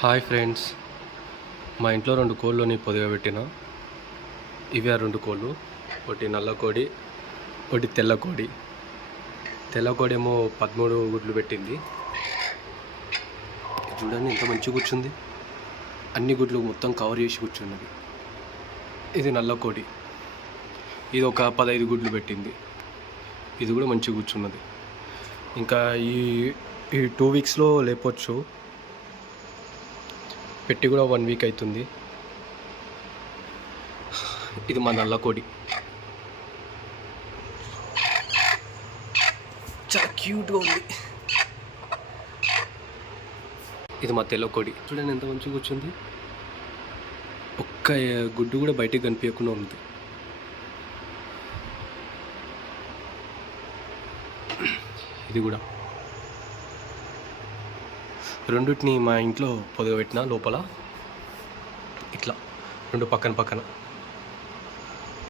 Hi friends, మా ఇంట్లో 2 కోళ్ళని పొదిగబెట్టిన. ఇవి ఆ 2 కోళ్ళు. ఒకటి నల్ల కోడి, ఒకటి తెల్ల కోడి. తెల్ల కోడి ఏమో 13 గుడ్లు పెట్టింది. చూడండి ఎంత మంచిగా కూర్చుంది. అన్ని గుడ్లు మొత్తం కవర్ చేసి కూర్చున్నది. ఇది నల్ల కోడి. ఇది ఒక 15 గుడ్లు పెట్టింది. ఇది కూడా మంచిగా కూర్చున్నది. ఇంకా ఈ 2 వీక్స్లో లేపొచ్చు. పెట్టి కూడా 1 వీక్ అవుతుంది. ఇది మా నల్ల కోడి, చాలా క్యూట్గా ఉంది. ఇది మా తెల్ల కోడి. చూడండి ఎంత మంచిగా కూర్చుంది. ఒక్క గుడ్డు కూడా బయటికి కనిపించకుండా ఉంది. ఇది కూడా రెండింటిని మా ఇంట్లో పొదిగబెట్టిన లోపల ఇట్లా 2 పక్కన పక్కన.